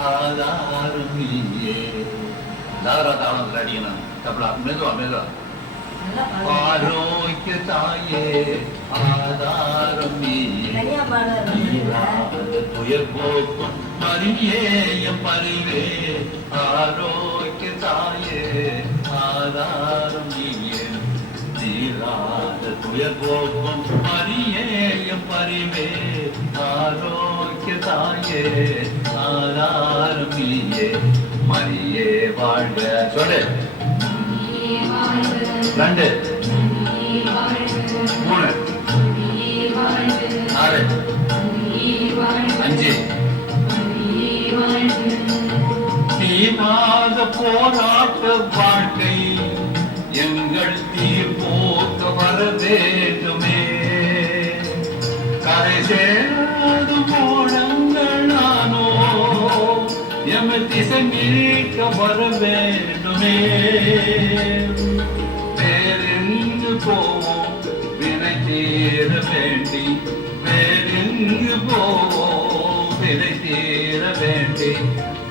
ஆதாரம் நீயே தாரா தாளத்தில் அடிக்கணும் தப்பலா மெதுவா மெதுவா. ஆரோக்கிய தாயே ஆதாரம் துயர் போக்கும் மரியேயம் பரிவே ஆரோக்கிய தாயே ஆதாரம் தீராத போக்கும் ஆரோக்கிய தாயே ஆதாரம் நீயே மரியே வாழ்க. சொல்லு. ரெண்டு. மூணு. ஆறு அஞ்சு. தீராத போராட்ட வாழ்க்கை எங்கள் தீர் போக்க வர வேண்டுமே கரை சேராத இசை திசை வர வேண்டுமே. வேறெங்கு போவோம்? வினை தீர வேண்டி. வேறெங்கு போவோம்? வினை தீர வேண்டி.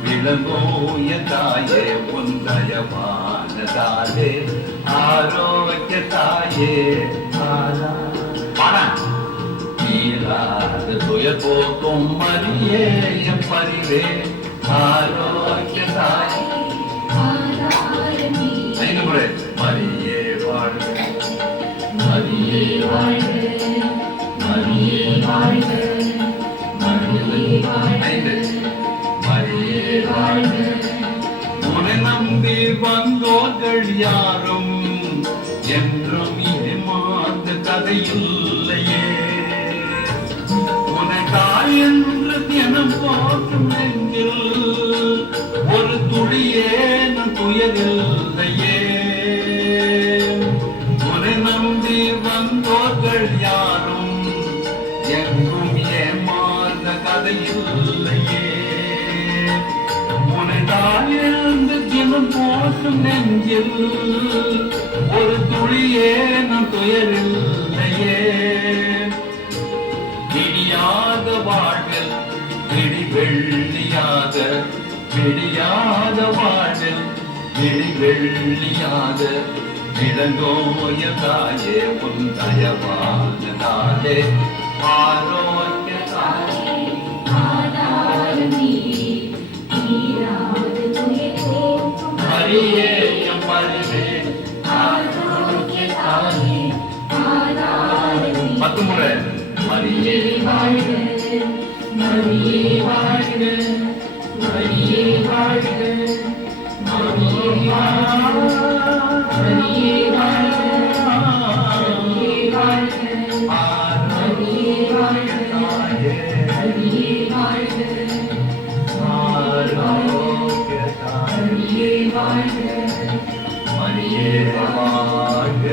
விளங்கோய தாயே உந்தயமான தாயே. ஆரோக்கிய தாயே ஆரா. தீராத துயர் போக்கும் மரியே எம் பரிவே. ஐந்து முறை மரியே வாழ்க மரியே வாழ்க மரியே வாழ்க மரியே ஐந்து மரியே வாழ்க உன்னை நம்பி வந்தோர்கள் யாரும் என்றும் ஏமாந்த கதையில்லையே என்று தினம் போற்றும் நெஞ்சில் ஒரு துளியேனும் துயரில்லையே உன்னை நம்பி வந்தோர்கள் யாரும் எங்கும் ஏமாந்த கதையில்லையே. உனதாயிருந்து தினம் போற்றும் நெஞ்சில் ஒரு துளியே நம் துயரில்லையே. இனியாக வாழ்கள் விடி வெள்ளியாக விடியாத விடி வெள்ளியாக இளங்கோய தாயே உன் தயவான தாயே ஆரோக்கிய தாயே மரியே பரிவே ஆரோக்கிய தாயே பத்து முறை. மரியே வாழ்க. மரியே வாழ்க. மரியே வாழ்க